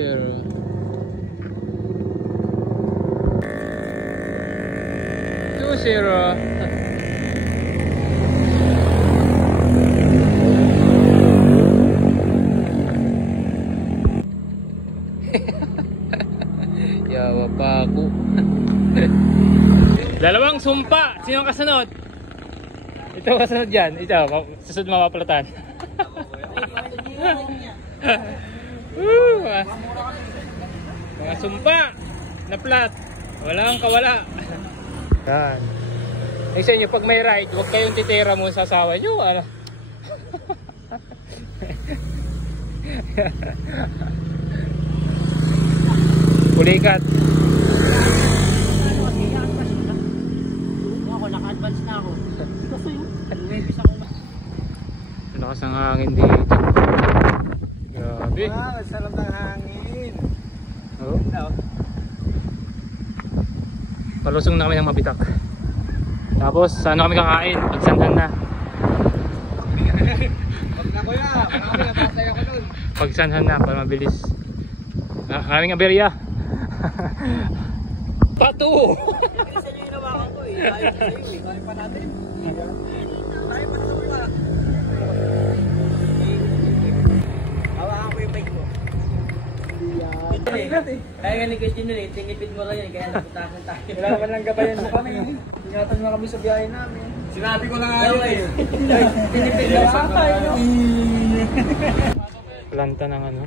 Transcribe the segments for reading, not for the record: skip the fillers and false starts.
2-0. Yawa pa ako. Dalawang sumpa. Sino ang kasunod? Ito kasunod dyan. Ito, susunod mapapalatan. Mga sumpa na plat. Walang kawala. Yan. Ay sa inyo, pag may ride, huwag kayong titira mo sa asawa nyo. Ano? Pulikat. Ako, naka-advance na ako. Kasi yung Lakas ng hangin dito. Grabe. Wow, sarap ng hangin. Oh. Palusong na kami ng mabitak. Tapos saan kami kakain? Pagsanhan na. Pag na kuya, marami natatay ako dun. Pagsanhan na para mabilis. Kaming aberya. Pato! Isa niyo yung nawakan ko eh. Ayaw ko sa'yo eh. Kaya pa natin. Tayo pa naman pa. Hawakan ko yung bike mo. Kaya nga ni Christian nila, tingipid mo lang yan. Kaya naputakan tayo. Kailangan lang gabayan mo kami. Ingatan mo kami sa biyahe namin. Sinabi ko lang ayaw eh. Tinipid na lang tayo. Planta ng ano.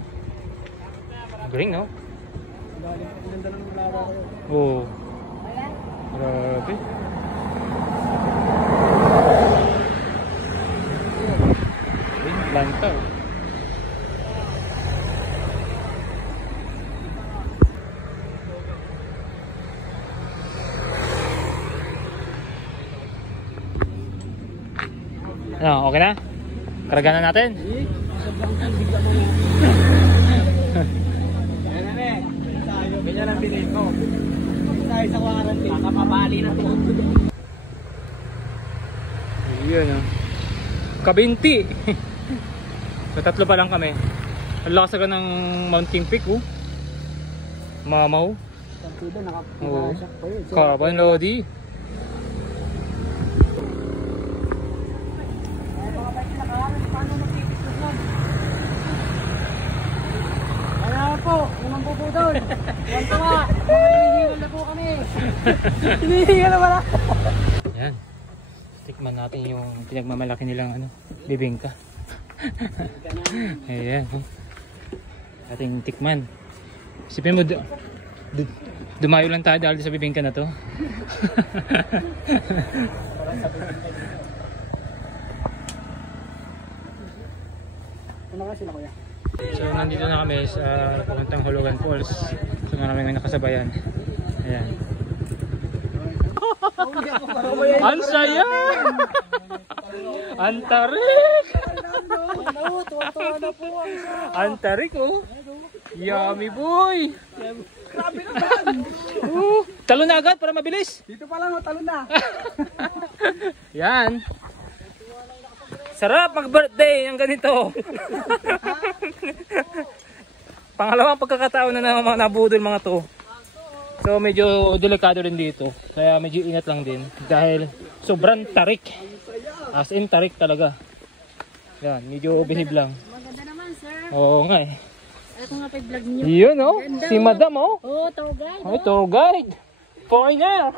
Galing no? Ganda ng lawa ko. Oo. Grabe. Planta. Ano, okay na? Karagahan na natin? Ganyan ang bilhin mo. Tayo sa quarantine. Nakapapali na to. Yun o. Kabinti. So tatlo pa lang kami. Ang lakas agad ng Mountain Peak oh. Mamaw. Partido, Oo. nakasyak pa yun. Kapan Lodi. Kaya po, unang bubudol. Wanto nga, hinihingal na po kami. Hinihingal na wala. Yan. Tikman natin yung pinagmamalaki nilang ano, bibingka. Ayan. Ating tikman. Isipin mo, dumayo lang tayo dahil sa bibingka na to. Ano kasi na kuya? So nandito na kami sa pupuntang Hulugan Falls. So maraming nakasabayan. Ayan. Ang saya! Ang tarik! Ang tarik oh! Yummy boy! Grabe naman! Talon na agad para mabilis! Dito pa lang, talon na! Yan! Sarap mag-birthday ang ganito! Pangalawang pagkakataon na naman mga nabudol mga to. So medyo delikado rin dito. Kaya medyo ingat lang din. Dahil sobrang tarik. As in tarik talaga. Yan, medyo behave lang. Maganda naman, sir. Oo nga eh. Ito nga pa yung vlog niyo. Yun oh. Ganda, Si oh. Madam oh. Oh, tour guide. Oh, tour guide. Foreigner.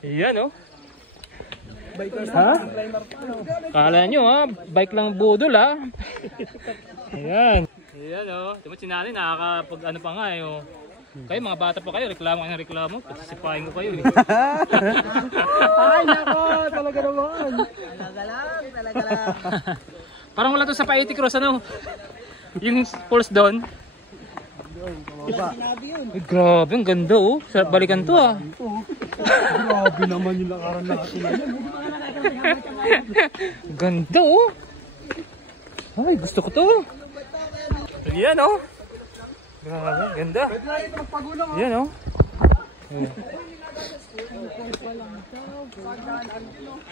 Yan oh. Ha? Kala nyo ha, bike lang budol ha. Ayan. Ayan o, ito mo sinali, nakakapag ano pa nga eh o. Kayo mga bata pa kayo, reklamo kayo ng reklamo, pasisipahin ko kayo eh. Ay nako, talaga naman. Talaga lang. Parang wala to sa Paiti Cross ano. Yung falls doon. Ay, grabe, ang ganda oh. Sa balikan to ah. Grabe naman yung lakaran natin. Ganda oh. Ay, gusto ko to. Yan oh. Grabe, ganda. Yan oh. Ayan.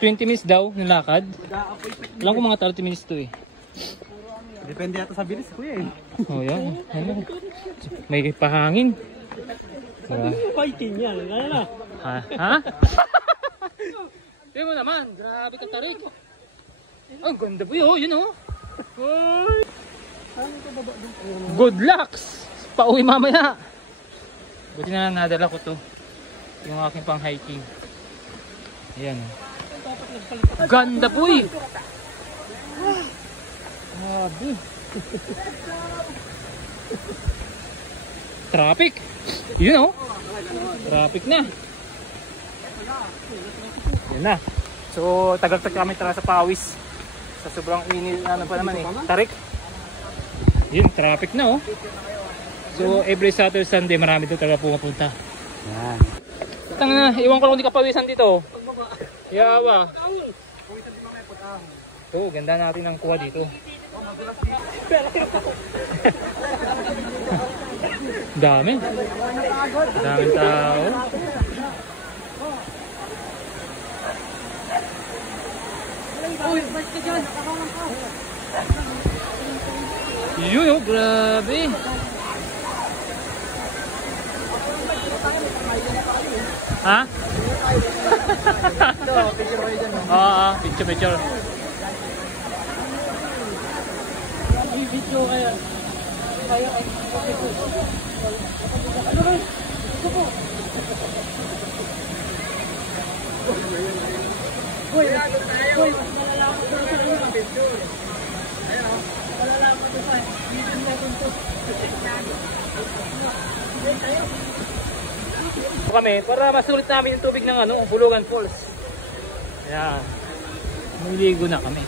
20 minutes daw ng lakad. Alam ko mga 30 minutes to eh. Depende yata sa bilis kuya eh. Oh, yan. Ano? May pahangin. Diba? Fighting yan. Ano na? Ha? Ha? Tingnan mo naman. Grabe ka tarik. Ang ganda po yun. Yun oh. Ay. Good lucks. Pauwi mamaya. Buti na lang nadala ko to. Yung aking pang hiking. Ayan. Ganda po eh. Grabe. Traffic. Yun oh. Traffic na. Yan na. So tagal-tagal kami tara sa pawis. Sa sobrang init ano pa naman eh. Tarik. Yun, traffic na oh. So every Saturday, Sunday marami doon talaga pumapunta. Yan. Tanga na, iwan ko lang di kapawisan dito. Yawa. So, ganda natin ang kuha dito. Dami. Daming tao. Yun oh, grabe. Ha? Oo, picture. Video kaya. Kaya ay. Boy, malalaman ko sa iyo ng picture. Ayun, malalaman ko sa video natin to. Kami para masulit namin yung tubig ng ano, Bulugan Falls. Ayan. Niligo na kami.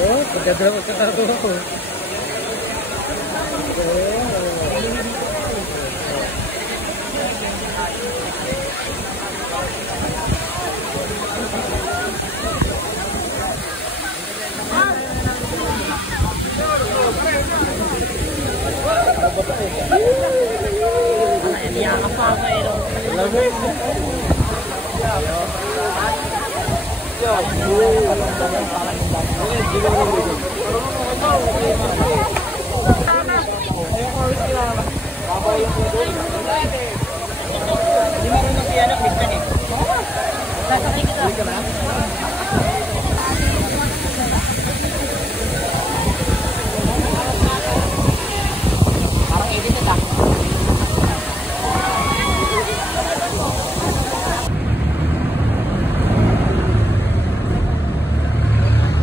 Oh, pagkadala magkakaroon ko.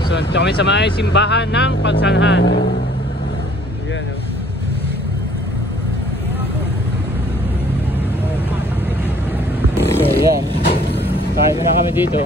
So, ito kami sa may simbahan ng Pagsanhan. Ayan o. So, yan. Kain muna kami dito.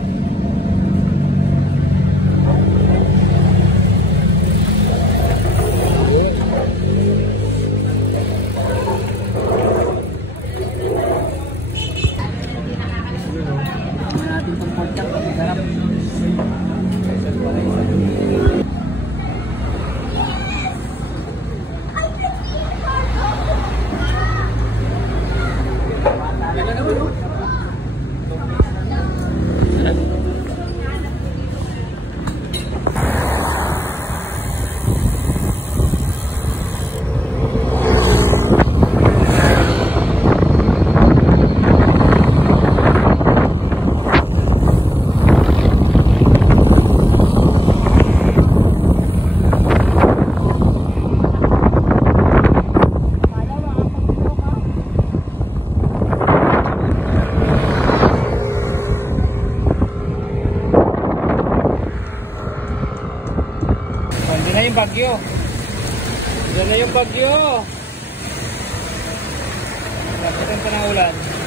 yung bagyo. Yan na yung bagyo. Lapitan pa ng ulan.